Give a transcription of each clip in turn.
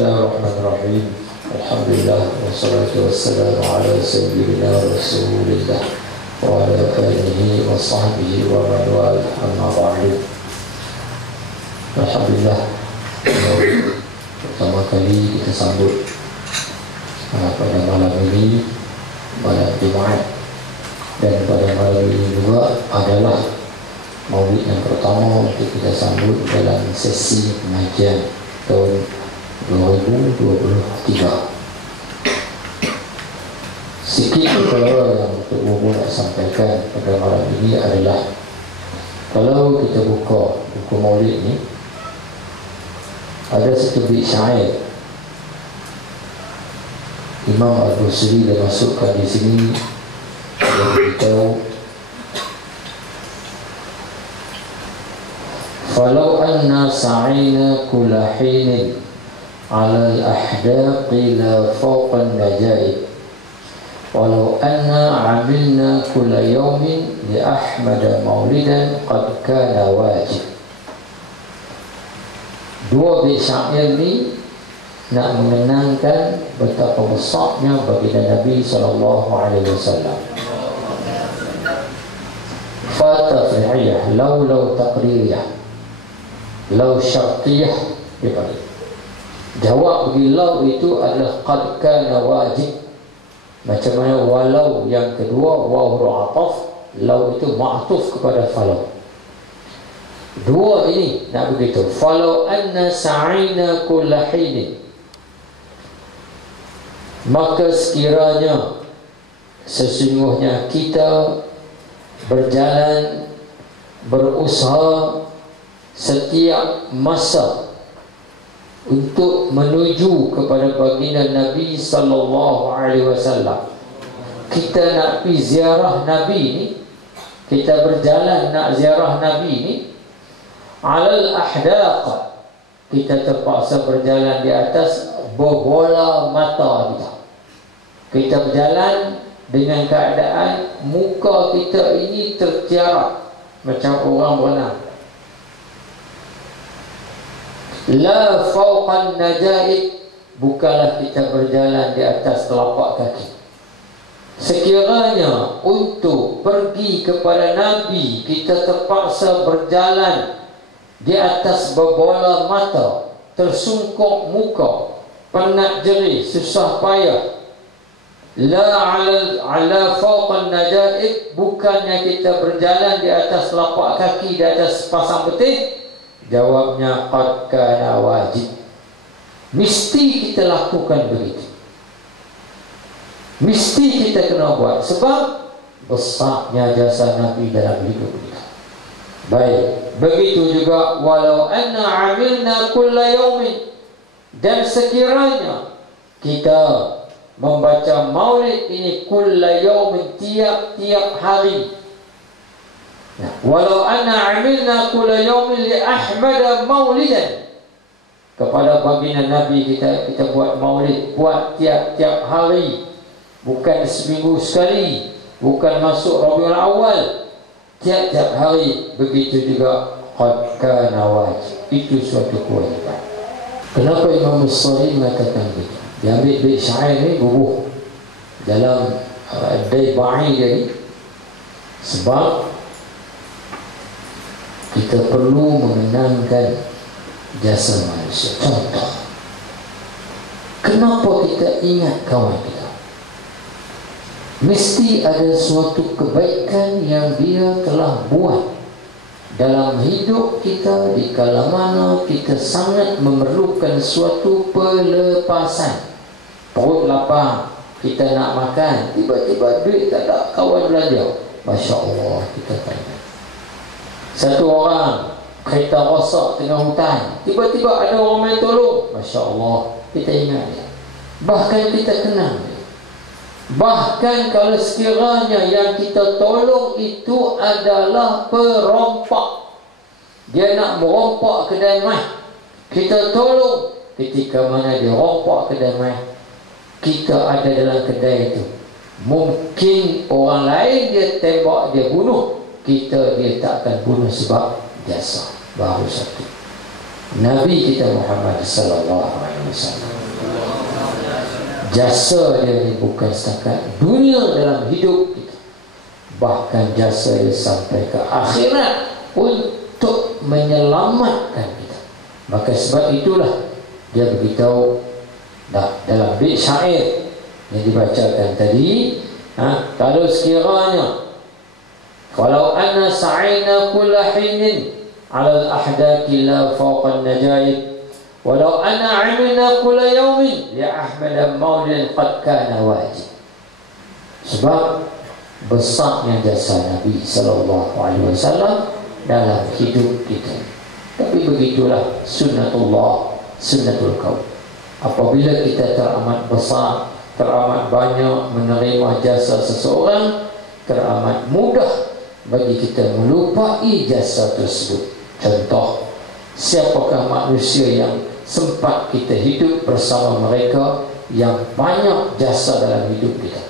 Bismillahirrahmanirrahim. Alhamdulillah wassalatu wassalamu ala sayyidina Rasulillah wa ala alihi wa sahbihi wa man wala, amma ba'du. Alhamdulillah, pertama kali kita sambut pada malam ini, malam Jumaat, dan pada malam ini juga adalah maulid yang pertama untuk kita sambut dalam sesi pengajian tahun 2023. Sikit perkara yang Dr. Bobo nak sampaikan pada malam ini adalah, kalau kita buka buku maulid ni, ada satu bait syair Imam Al-Busiri dia masukkan di sini. Dia beritahu, falau anna sa'ina kulla hinin ala al-ahdaqi la fawqa an-najaib, walau anna amilna kulla yawmin li Ahmad maulidan qad kana wajib. Dua bait syair ni nak mengenangkan betapa besarnya baginda Nabi SAW. Fatafriyah, law taqririyah, law syartiyah dipanggil. Jawab bagi law itu adalah qad kana wajib. Macam mana walau yang kedua, waw ataf, law itu ma'tuf kepada falau. Dua ini nak begitu. Falau anna sa'ina kulla hinin, maka sekiranya sesungguhnya kita berjalan, berusaha setiap masa untuk menuju kepada baginda Nabi sallallahu alaihi wasallam. Kita nak pergi ziarah Nabi ni, kita berjalan nak ziarah Nabi ni, alal ahdaq, kita terpaksa berjalan di atas berbola mata kita. Kita berjalan dengan keadaan muka kita ini tertiarap macam orang berenang. La fawqan najaib, bukanlah kita berjalan di atas telapak kaki. Sekiranya untuk pergi kepada Nabi kita terpaksa berjalan di atas berbola mata, tersungkuk muka, penat jerih, susah payah, la ala fawqan najaib, bukannya kita berjalan di atas telapak kaki, di atas pasang betis. Jawabnya qad kana wajib, mesti kita lakukan begitu, mesti kita kena buat, sebab besarnya jasa Nabi dalam hidup kita. Baik, begitu juga walau anna amilna kulla yaumin, dan sekiranya kita membaca maulid ini kulla yaumin, tiap-tiap hari. Walau anna amilna kulla yaumin li Ahmad maulidan, kepada baginda Nabi kita buat maulid, buat tiap-tiap hari, bukan seminggu sekali, bukan masuk Rabiul Awal, tiap-tiap hari. Begitu juga qad kana wajib, itu suatu kewajiban. Kenapa Imam Busiri mengatakan begitu? Dia ambil bait syair ni bubuh dalam Daiba'i jadi, sebab kita perlu mengenangkan jasa manusia. Contoh, kenapa kita ingat kawan kita? Mesti ada suatu kebaikan yang dia telah buat dalam hidup kita, di kala mana kita sangat memerlukan suatu pelepasan. Perut lapar, kita nak makan, tiba-tiba duit tak ada, kawan belanja, Masya Allah, kita tanya. Satu orang kereta rosak tengah hutan, tiba-tiba ada orang main tolong, Masya Allah, kita ingat dia, bahkan kita kenal dia. Bahkan kalau sekiranya yang kita tolong itu adalah perompak, dia nak merompak kedai mai, kita tolong. Ketika mana dia rompak kedai mai, kita ada dalam kedai itu, mungkin orang lain dia tembak, dia bunuh, kita dia tak akan bunuh sebab jasa. Baru satu. Nabi kita Muhammad sallallahu alaihi wasallam. Jasa dia ni bukan setakat dunia dalam hidup kita, bahkan jasa dia sampai ke akhirat untuk menyelamatkan kita. Maka sebab itulah dia beritahu dalam bait syair yang dibacakan tadi, kalau sekiranya walau anna sa'ina kulla hinin 'ala al-ahdaki la fawqa an-najaib walau anna 'amilna kulla yawmin li ahmad maulid qad kana wajib. Sebab besarnya jasa Nabi sallallahu alaihi wasallam dalam hidup kita. Tapi begitulah sunnatullah, sunnatul kaum. Apabila kita teramat besar, teramat banyak menerima jasa seseorang, teramat mudah bagi kita melupai jasa tersebut. Contoh, siapakah manusia yang sempat kita hidup bersama mereka yang banyak jasa dalam hidup kita?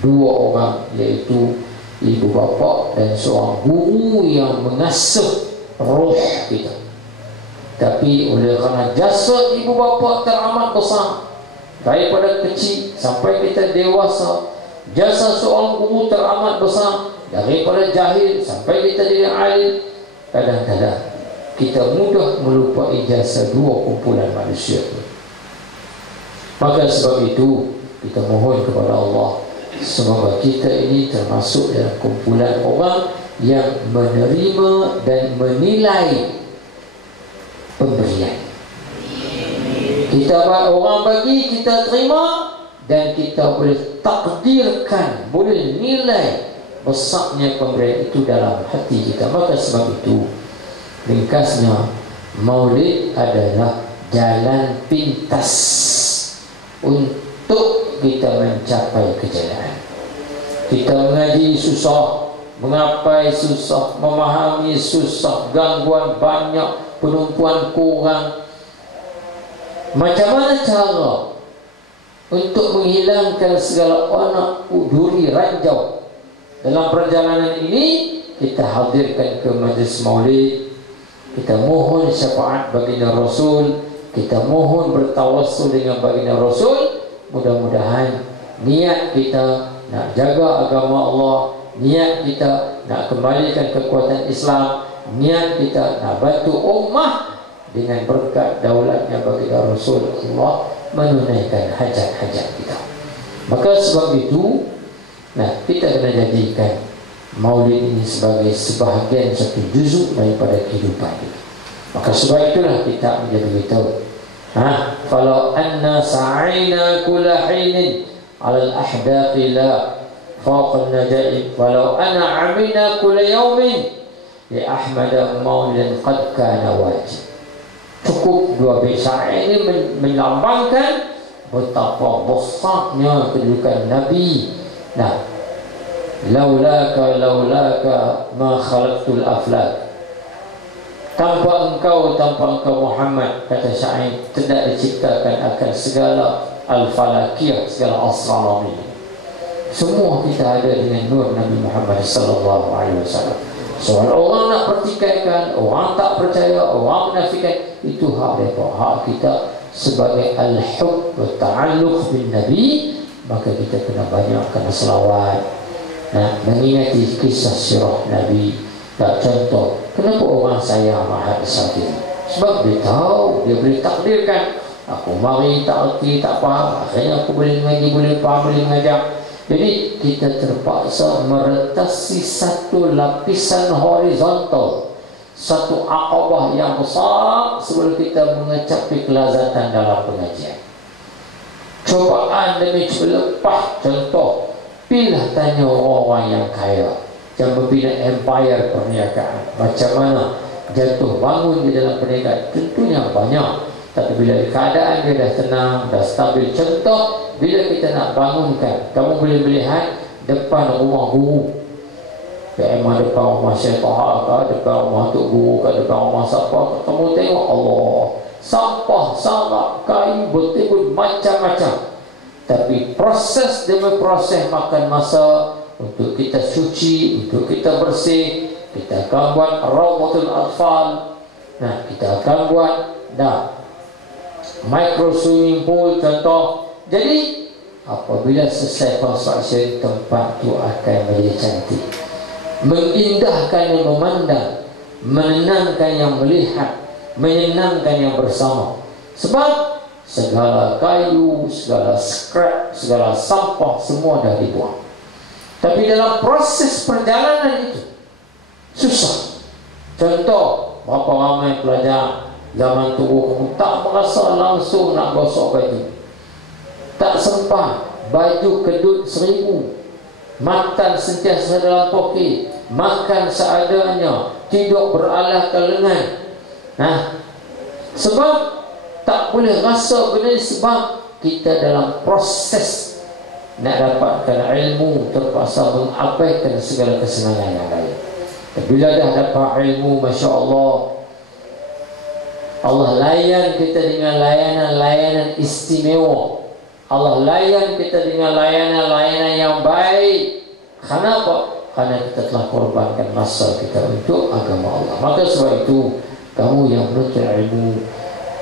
Dua orang, iaitu ibu bapa dan seorang guru yang mengasuh roh kita. Tapi oleh kerana jasa ibu bapa teramat besar, daripada kecil sampai kita dewasa, jasa seorang guru teramat besar, daripada jahil sampai kita jadi alim. Kadang-kadang kita mudah melupai jasa dua kumpulan manusia. Maka sebab itu kita mohon kepada Allah, semoga kita ini termasuk dalam kumpulan orang yang menerima dan menilai pemberian. Kita orang bagi, kita terima, dan kita boleh takdirkan, boleh nilai besarnya pemberian itu dalam hati kita. Maka sebab itu, ringkasnya, maulid adalah jalan pintas untuk kita mencapai kejayaan. Kita mengaji susah, mengapai susah, memahami susah, gangguan banyak, penumpuan kurang. Macam mana cara untuk menghilangkan segala anak duri ranjau? Dalam perjalanan ini kita hadirkan ke majlis maulid, kita mohon syafaat baginda Rasul, kita mohon bertawassul dengan baginda Rasul. Mudah-mudahan niat kita nak jaga agama Allah, niat kita nak kembalikan kekuatan Islam, niat kita nak bantu ummah dengan berkat daulatnya baginda Rasul, Allah menunaikan hajat-hajat kita. Maka sebab itu, kita kena jadikan maulid ini sebagai sebahagian satu juzuk daripada kehidupan kita. Maka sebab itulah kita menjadi beritahu, falau anna sa'ina kulla hinin 'ala al-ahdaqi la fawqa an-najaib walau anna 'amilna kulla yawmin li ahmad maulid qad kana wajib. Cukup dua bait syair ini melambangkan betapa besarnya kedudukan Nabi. Laulaka ma khalaqtul aflak. Tanpa engkau Muhammad, kata syair, tidak diciptakan akan segala al-falakiyah, segala astronomi. Semua kita ada dengan nur Nabi Muhammad sallallahu alaihi wasallam. Soal orang nak pertikaikan, orang tak percaya, orang menafikan, itu hak mereka. Hak kita sebagai al-hub wa ta'alluq bin Nabi, maka kita kena banyakkan selawat, mengingati kisah sirah Nabi. Contoh, kenapa orang sayang Mahat Sakir? Sebab dia tahu, dia boleh takdirkan, aku mari tak erti, tak faham, akhirnya aku boleh mengaji, boleh faham, boleh mengajar. Jadi kita terpaksa meretasi satu lapisan horizontal, satu aqabah yang besar sebelum kita mencapai kelazatan dalam pengajian. Cobaan demi lepas. Contoh, pilih tanya orang yang kaya yang membina empire perniagaan, macam mana jatuh bangun di dalam perniagaan, tentunya banyak. Tapi bila keadaan dia dah tenang, dah stabil. Contoh, bila kita nak bangunkan, kamu boleh melihat depan rumah guru, emang depan rumah Syekh Taha ke, depan rumah Tok Guru ke, depan rumah siapa, kamu tengok Allah, sampah, sarap, kayu, betul macam-macam. Tapi proses demi proses makan masa untuk kita suci, untuk kita bersih. Kita akan buat Rawdatul Atfal, kita akan buat dah micro swimming pool contoh. Jadi apabila selesai construction, tempat tu akan menjadi cantik, mengindahkan yang memandang, menenangkan yang melihat, menyenangkan yang bersama. Sebab segala kayu, segala scrap, segala sampah semua dah dibuang. Tapi dalam proses perjalanan itu susah. Contoh, berapa ramai pelajar zaman turun kamu tak merasa langsung nak gosok baju, tak sempat, baju kedut 1000, makan sentiasa dalam poket, makan seadanya, tidur beralah ke lengan. Sebab tak boleh rasa benda ni, sebab kita dalam proses nak dapatkan ilmu terpaksa mengabaikan segala kesenangan yang lain. Bila dah dapat ilmu, Masya Allah, Allah layan kita dengan layanan-layanan istimewa. Allah layan kita dengan layanan-layanan yang baik. Kenapa? Karena kita telah korbankan masa kita untuk agama Allah. Maka sebab itu, kamu yang menuntut ilmu,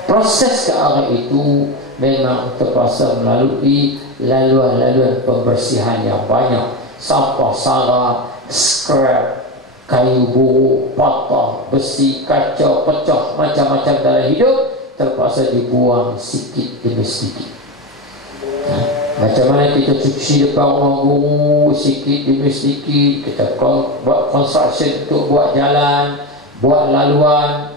proses ke arah itu memang terpaksa melalui laluan-laluan pembersihan yang banyak. Sampah sara, scrap, kayu buruk, patah, besi, kaca, pecah, macam-macam dalam hidup terpaksa dibuang sikit demi sedikit. Macam mana kita cuci depan rumah guru sikit demi sedikit, kita buat construction untuk buat jalan, buat laluan,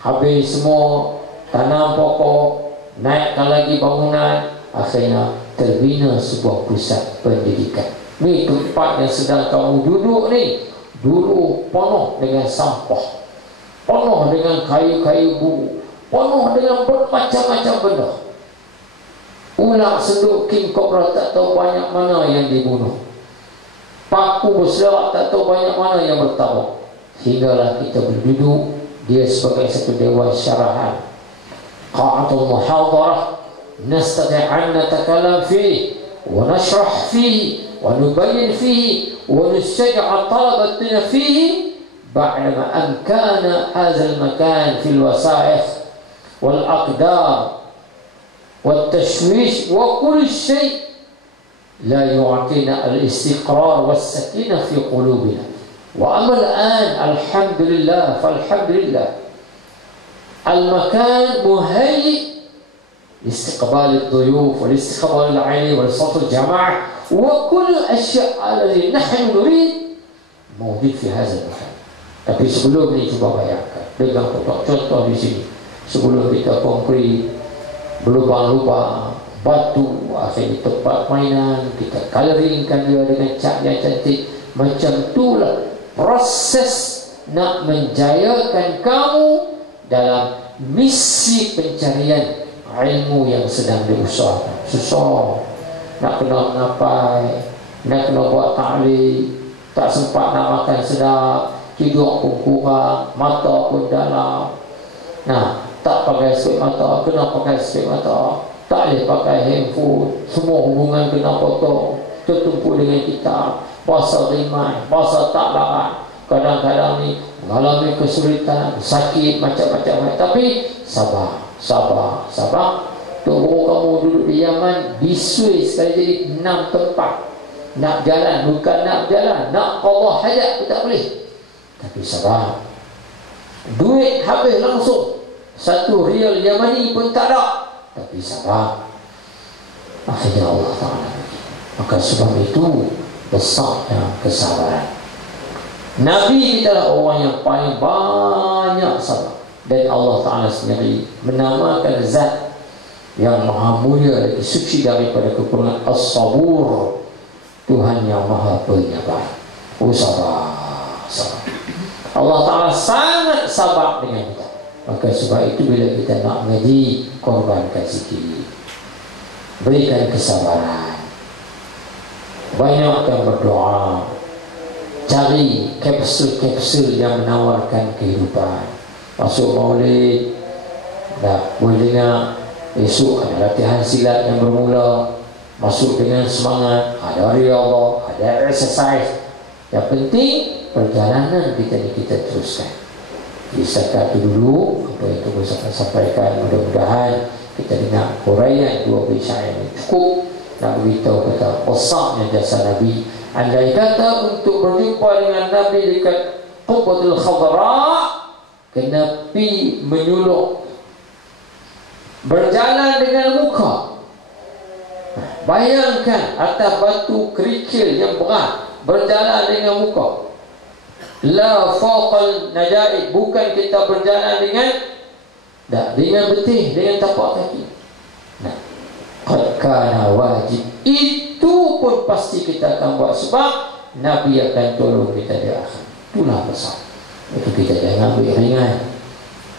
habis semua, tanam pokok, naikkan lagi bangunan, akhirnya terbina sebuah pusat pendidikan. Ni tempat yang sedang kamu duduk ni, dulu penuh dengan sampah, penuh dengan kayu-kayu buruk, penuh dengan bermacam-macam benda. Ular, seduk, king cobra tak tahu banyak mana yang dibunuh, paku berserak tak tahu banyak mana yang bertawa. Hinggalah kita berduduk, dia sebagai satu dewan syarahan, qa'atul muhadarah, nastati' an natakalam fihi wa nashrah fihi wa nubayyin fihi wa nustaj'a talabatina fihi ba'dama an kana hadzal makan fil wasa'ikh wal aqdar wal tashwish wa kull shay la yu'tina al istiqrar was sakinah fi qulubina. Wa amma al-an alhamdulillah falhamdulillah المكان مهيئ لاستقبال الضيوف والاستقبال العلم ولصوت الجماعة وكل الأشياء التي نحن نريد موجود في هذا المكان. Tapi sebelum ni cuba bayangkan, dengan contoh di sini, sebelum kita konkrit, berlubang-lubang, batu, akhirnya tempat mainan, kita coloringkan dia dengan cat yang cantik. Macam itulah proses nak menjayakan kamu dalam misi pencarian ilmu yang sedang diusahakan. Susah, nak kena mengapai, nak kena buat ta'lim, tak sempat nak makan sedap, tidur pun kurang, mata pun dalam. Tak pakai spek mata, kena pakai spek mata, tak boleh pakai handphone, semua hubungan kena potong, tertumpu dengan kitab, puasa rimai, puasa tak larang. Kadang-kadang ni mengalami kesulitan, sakit, macam-macam. Tapi sabar. Tunggu kamu duduk di Yaman, bisui sekali jadi 6 tempat. Nak jalan, bukan nak jalan, nak qadha hajat pun tak boleh. Tapi sabar. Duit habis langsung, 1 rial Yamani pun tak ada. Tapi sabar. Akhirnya Allah Ta'ala. Maka sebab itu besarnya kesabaran. Nabi kita adalah orang yang paling banyak sabar. Dan Allah Ta'ala sendiri menamakan zat yang maha mulia lagi suci daripada kekurangan, As-Sabur, Tuhan yang maha penyabar. Sabar. Allah Ta'ala sangat sabar dengan kita. Maka sebab itu bila kita nak mengaji, korbankan sikit, berikan kesabaran, banyakkan berdoa, cari kapsul-kapsul yang menawarkan kehidupan. Masuk maulid, boleh dengar. Esok ada latihan silat yang bermula, masuk dengan semangat, ada riyadhah, ada exercise. Yang penting perjalanan kita ni kita teruskan. Jadi setakat itu dulu apa apa yang Tuhan sampaikan. Mudah-mudahan kita dengar huraian dua bait syair yang cukup nak beritahu kata besarnya jasa Nabi. Andai kata untuk berjumpa dengan Nabi dekat Qubbatul Khadra, kena pi menyuluk, berjalan dengan muka. Bayangkan atas batu kerikil yang berat, berjalan dengan muka. La faqal najaid, bukan kita berjalan dengan betih, dengan tapak kaki. Nah, qad kana wajib, itu pun pasti kita akan buat sebab Nabi akan tolong kita di akhir. Itulah besar. Itu kita jangan ambil ringan.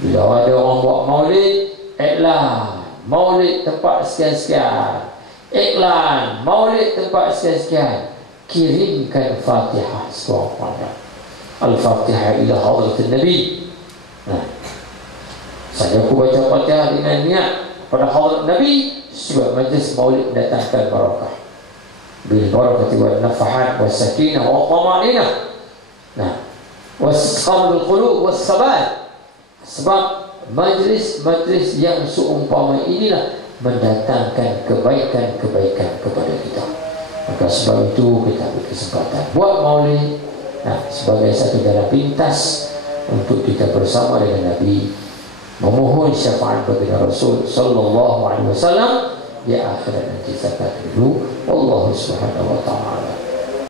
Bila ada orang buat maulid, iklan maulid tempat sekian-sekian, iklan maulid tempat sekian-sekian, kirimkan Fatihah sekurang-kurangnya. Al-Fatihah ila hadratin Nabi. Nah, saya aku baca Fatihah dengan niat pada hadrat Nabi, sebab majlis maulid mendatangkan barakah. Bil barakati wal nafahat was sakinah wa thama'inah. Nah, wasqamul qulub was sabat. Sebab majlis-majlis yang seumpama inilah mendatangkan kebaikan-kebaikan kepada kita. Maka sebab itu kita berkesempatan buat maulid, nah, sebagai satu jalan pintas untuk kita bersama dengan Nabi, memohon syafaat bagi Rasul sallallahu alaihi wasallam di akhirat nanti. Zakat dulu. Wallahu subhanahu wa ta'ala